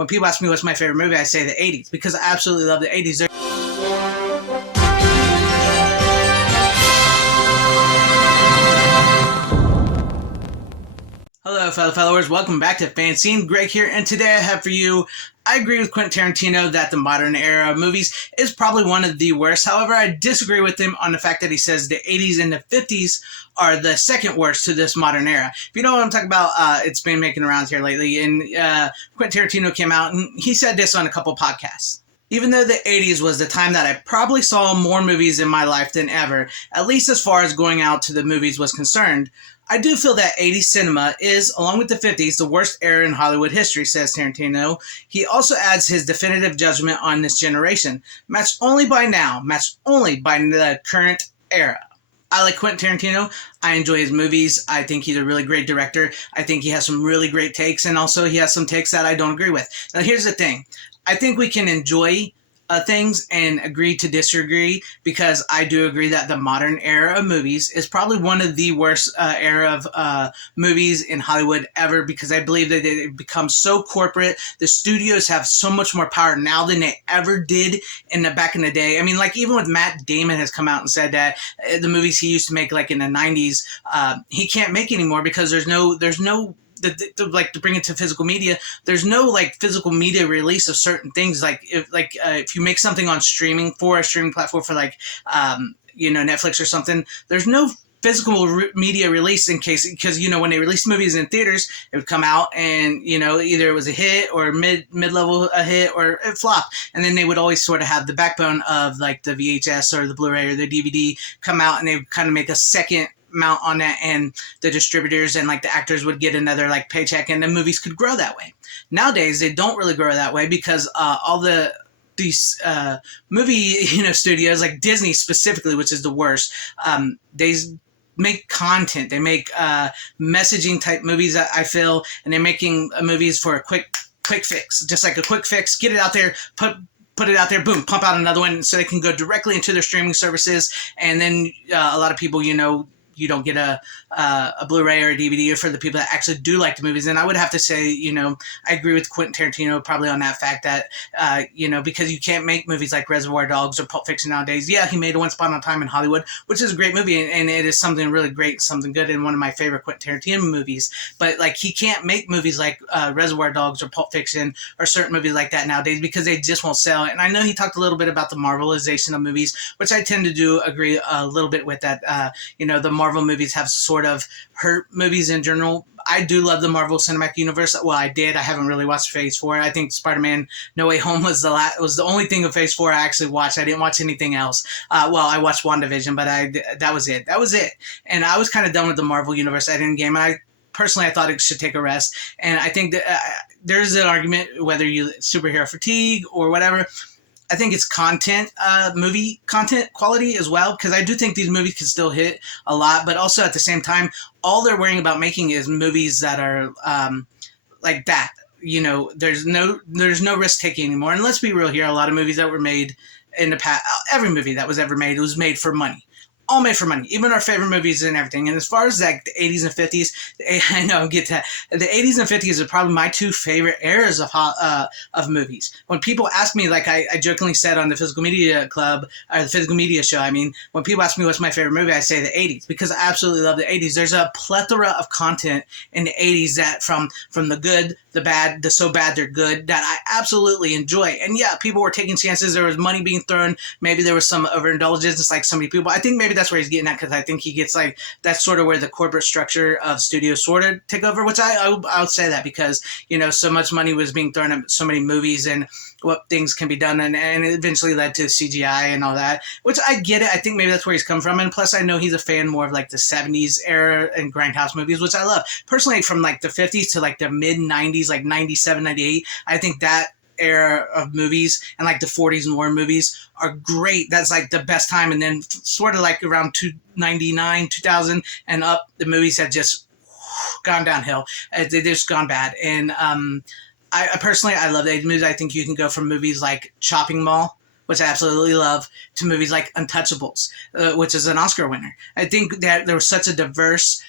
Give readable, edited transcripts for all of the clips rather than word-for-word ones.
when people ask me what's my favorite movie, I say the 80s because I absolutely love the 80s. Hello, fellow followers. Welcome back to FanZcene. Greg here, and today I have for you, I agree with Quentin Tarantino that the modern era of movies is probably one of the worst. However, I disagree with him on the fact that he says the 80s and the 50s are the second worst to this modern era. If you know what I'm talking about, it's been making rounds here lately, and Quentin Tarantino came out and he said this on a couple podcasts. Even though the 80s was the time that I probably saw more movies in my life than ever, at least as far as going out to the movies was concerned, I do feel that 80s cinema is, along with the 50s, the worst era in Hollywood history, says Tarantino. He also adds his definitive judgment on this generation, matched only by the current era. I like Quentin Tarantino. I enjoy his movies. I think he's a really great director. I think he has some really great takes, and also he has some takes that I don't agree with. Now, here's the thing. I think we can enjoy things and agree to disagree, because I do agree that the modern era of movies is probably one of the worst era of movies in Hollywood ever, because I believe that they've become so corporate. The studios have so much more power now than they ever did back in the day. I mean, like, even with Matt Damon has come out and said that the movies he used to make, like in the 90s, he can't make anymore because there's no to bring it to physical media, there's no like physical media release of certain things. Like if you make something on streaming for a streaming platform for Netflix or something, there's no physical media release because when they released movies in theaters, it would come out and either it was a hit or mid-level a hit or it flopped, and then they would always sort of have the backbone of like the VHS or the Blu-ray or the DVD come out, and they would kind of make a second mount on that, and the distributors and like the actors would get another like paycheck, and the movies could grow that way. Nowadays they don't really grow that way because all these movie studios, like Disney specifically, which is the worst, they make content, they make messaging type movies, I feel, and they're making movies for a quick fix, just like a quick fix, get it out there, put it out there, boom, pump out another one, so they can go directly into their streaming services. And then a lot of people, you don't get a Blu-ray or a DVD for the people that actually do like the movies. And I would have to say, I agree with Quentin Tarantino probably on that fact that, because you can't make movies like Reservoir Dogs or Pulp Fiction nowadays. Yeah, he made Once Upon a Time in Hollywood, which is a great movie, and it is something really great, something good, and one of my favorite Quentin Tarantino movies. But like, he can't make movies like Reservoir Dogs or Pulp Fiction or certain movies like that nowadays because they just won't sell. And I know he talked a little bit about the Marvelization of movies, which I tend to agree a little bit with that. The Marvel movies have sort of hurt movies in general. I do love the Marvel Cinematic Universe. Well, I did. I haven't really watched Phase 4. I think Spider-Man No Way Home was the only thing of Phase 4 I actually watched. I didn't watch anything else. I watched WandaVision, but that was it. That was it. And I was kind of done with the Marvel Universe at Endgame. I thought it should take a rest. And I think that there's an argument whether you superhero fatigue or whatever. I think it's movie content quality as well, because I do think these movies can still hit a lot, but also at the same time, all they're worrying about making is movies that are like that. There's no risk taking anymore. And let's be real here, a lot of movies that were made in the past, every movie that was ever made, it was made for money. All made for money, even our favorite movies and everything. And as far as like the 80s and 50s, I know, get that. The 80s and 50s are probably my two favorite eras of movies. When people ask me, like I jokingly said on the Physical Media Club, or the Physical Media Show, when people ask me what's my favorite movie, I say the 80s, because I absolutely love the 80s. There's a plethora of content in the 80s that from the good, the bad, the so bad they're good, that I absolutely enjoy. And yeah, people were taking chances. There was money being thrown. Maybe there was some overindulgence, like so many people. I think maybe that's where he's getting at, because I think he gets like that's sort of where the corporate structure of studios sort of take over, which I would say that, because so much money was being thrown at so many movies and what things can be done, and it eventually led to CGI and all that, which I get it. I think maybe that's where he's come from. And plus I know he's a fan more of like the 70s era and grindhouse movies, which I love personally, from like the 50s to like the mid 90s, like 97, 98. I think that era of movies and like the 40s and war movies are great. That's like the best time. And then sort of like around 99, 2000 and up, the movies have just gone downhill. They've just gone bad. And I personally, I love the 80s movies. I think you can go from movies like Chopping Mall, which I absolutely love, to movies like Untouchables, which is an Oscar winner. I think that there was such a diverse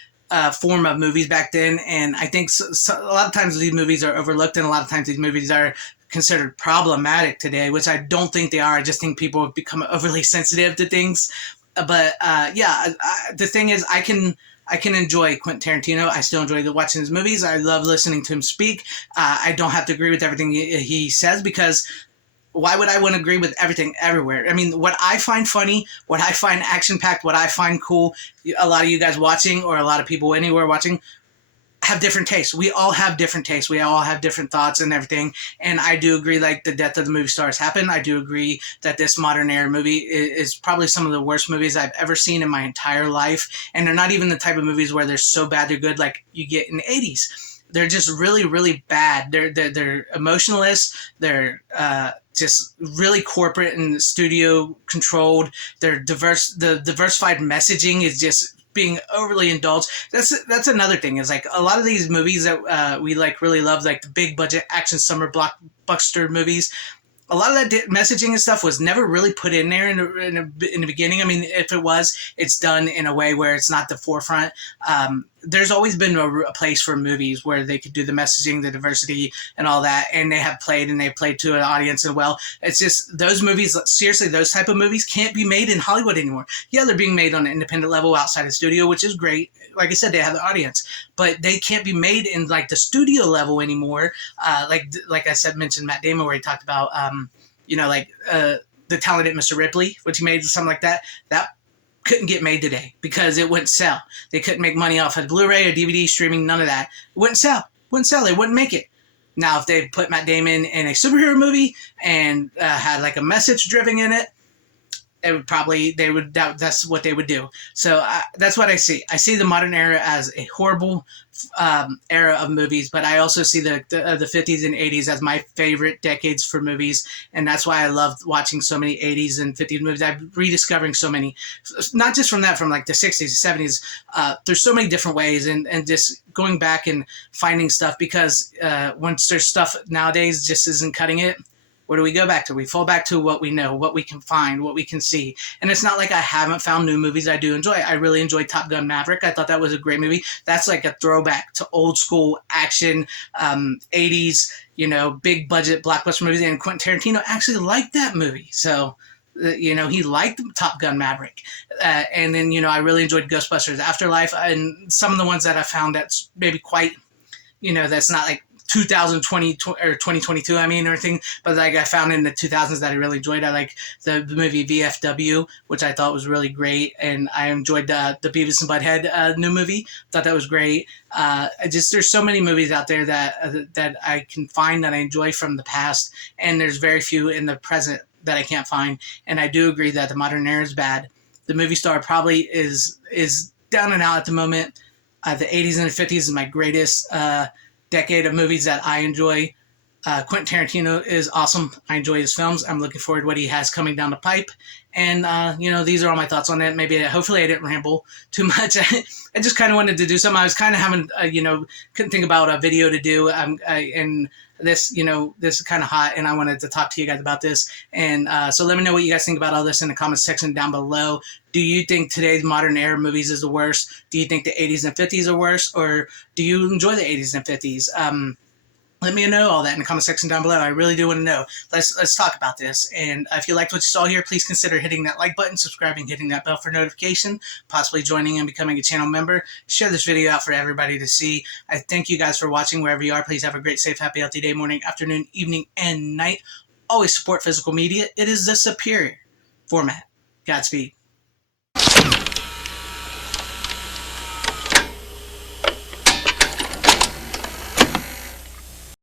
form of movies back then, and I think a lot of times these movies are overlooked, and a lot of times these movies are considered problematic today, which I don't think they are. I just think people have become overly sensitive to things. But yeah, the thing is, I can enjoy Quentin Tarantino. I still enjoy watching his movies. I love listening to him speak. I don't have to agree with everything he says, because why would I want to agree with everything everywhere? I mean, what I find funny, what I find action-packed, what I find cool, a lot of you guys watching, or a lot of people anywhere watching, have different tastes. We all have different tastes. We all have different thoughts and everything. And I do agree, like, the death of the movie stars happened. I do agree that this modern era movie is probably some of the worst movies I've ever seen in my entire life. And they're not even the type of movies where they're so bad they're good, like you get in the 80s. They're just really, really bad. They're emotionless. They're just really corporate and studio controlled. They're diverse. The diversified messaging is just being overly indulged. That's another thing, is like a lot of these movies that we like really love, like the big budget action summer blockbuster movies. A lot of that messaging and stuff was never really put in there in the beginning. I mean, if it was, it's done in a way where it's not the forefront. There's always been a place for movies where they could do the messaging, the diversity, and all that, and they played to an audience. And well, it's just those movies, seriously, those type of movies can't be made in Hollywood anymore. Yeah, they're being made on an independent level outside the studio, which is great. Like I said, they have the audience, but they can't be made in like the studio level anymore. Like I said, mentioned Matt Damon, where he talked about the talented Mr. Ripley, which he made something like that. That couldn't get made today because it wouldn't sell. They couldn't make money off of Blu-ray or DVD streaming, none of that. It wouldn't sell. They wouldn't make it. Now, if they put Matt Damon in a superhero movie and had like a message driven in it, that's what they would do. So that's what I see. I see the modern era as a horrible era of movies, but I also see the 50s and 80s as my favorite decades for movies, and that's why I loved watching so many 80s and 50s movies. I'm rediscovering so many, not just from like the 60s, 70s. There's so many different ways, and just going back and finding stuff, because once there's stuff nowadays just isn't cutting it. What do we go back to? We fall back to what we know, what we can find, what we can see. And it's not like I haven't found new movies I do enjoy. I really enjoyed Top Gun Maverick. I thought that was a great movie. That's like a throwback to old school action, 80s, big budget blockbuster movies. And Quentin Tarantino actually liked that movie. So, he liked Top Gun Maverick. And then, I really enjoyed Ghostbusters Afterlife. And some of the ones that I found that's maybe quite, that's not like 2020 or 2022, or anything, but like I found in the 2000s that I really enjoyed. I like the movie VFW, which I thought was really great, and I enjoyed the Beavis and Butthead new movie. Thought that was great. There's so many movies out there that I can find that I enjoy from the past, and there's very few in the present that I can't find. And I do agree that the modern era is bad. The movie star probably is down and out at the moment. The 80s and the 50s is my greatest decade of movies that I enjoy. Quentin Tarantino is awesome. I enjoy his films. I'm looking forward to what he has coming down the pipe. And, these are all my thoughts on it. Hopefully I didn't ramble too much. I just kind of wanted to do something. I was kind of having, couldn't think about a video to do. And this, this is kind of hot, and I wanted to talk to you guys about this. And so let me know what you guys think about all this in the comments section down below. Do you think today's modern era movies is the worst? Do you think the 80s and 50s are worse? Or do you enjoy the 80s and 50s? Let me know all that in the comment section down below. I really do want to know. Let's talk about this. And if you liked what you saw here, please consider hitting that like button, subscribing, hitting that bell for notification, possibly joining and becoming a channel member. Share this video out for everybody to see. I thank you guys for watching wherever you are. Please have a great, safe, happy, healthy day, morning, afternoon, evening, and night. Always support physical media. It is the superior format. Godspeed.